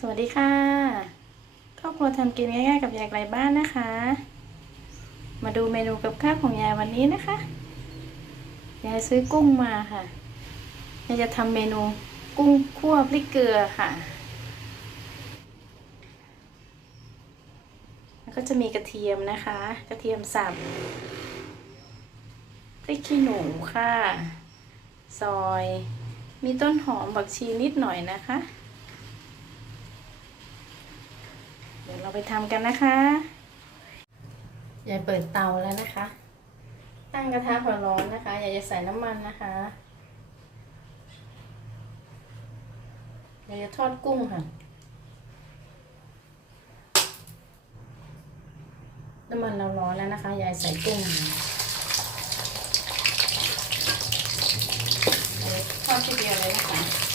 สวัสดีค่ะครอบครัวทำกินง่ายๆกับยายไกลบ้านนะคะ มาดูเมนูกับข้าวของยายวันนี้นะคะยายซื้อกุ้งมาค่ะยายจะทำเมนูกุ้งคั่วพริกเกลือค่ะ แล้วก็จะมีกระเทียมนะคะ กระเทียมสับพริกขี้หนูค่ะ ซอย มีต้นหอมบักชีนิดหน่อยนะคะ เดี๋ยวเราไปทำกันนะคะยายเปิดเตาแล้วนะคะ ตั้งกระทะพอร้อนนะคะยายจะใส่น้ำมันนะคะยายจะทอดกุ้งค่ะ น้ำมันเราร้อนแล้วนะคะยายใส่กุ้งยายทอดทีเดียวเลยนะคะ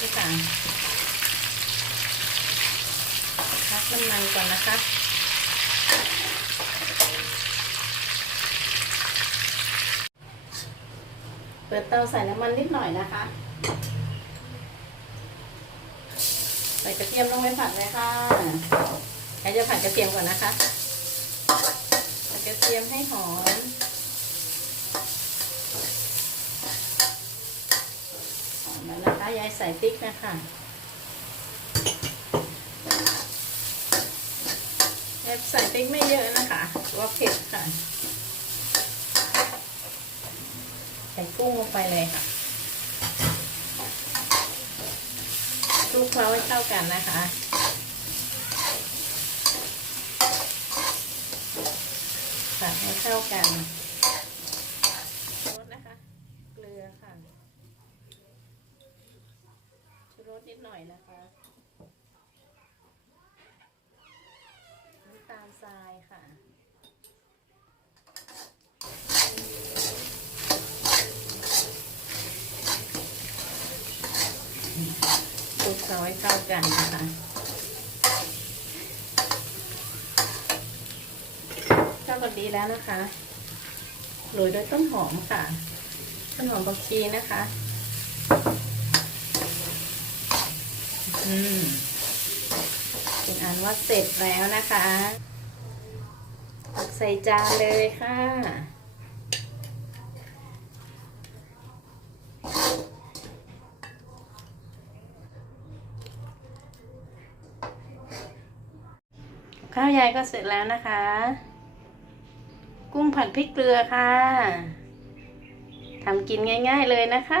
นี่ค่ะพักน้ำมันก่อนนะคะเปิดเตาใส่น้ำมันนิดหน่อยนะคะ ใส่กระเทียมลงไปผัดเลยค่ะใครจะผัดกระเทียมก่อนนะคะผัดกระเทียมให้หอม หอมแล้ว นะคะ ยายใส่พริกนะคะยายใส่พริกไม่เยอะนะคะเพราะว่าเผ็ดค่ะ ใส่กุ้งลงไปเลยค่ะคลุกเคล้าให้เข้ากันนะคะผัดให้เข้ากันรสนะคะ เกลือค่ะ ชูรส นิดหน่อยนะคะน้ำตาลทรายค่ะคลุกเคล้าให้เข้ากันนะคะเข้ากันดีแล้วนะคะโรยด้วยต้นหอมค่ะ ต้นหอมบักชีนะคะ อืมเป็นอันว่าเสร็จแล้วนะคะตักใส่จานเลยค่ะข้าวยายก็เสร็จแล้วนะคะ กุ้งผัดพริกเกลือค่ะทำกินง่าย ๆเลยนะคะ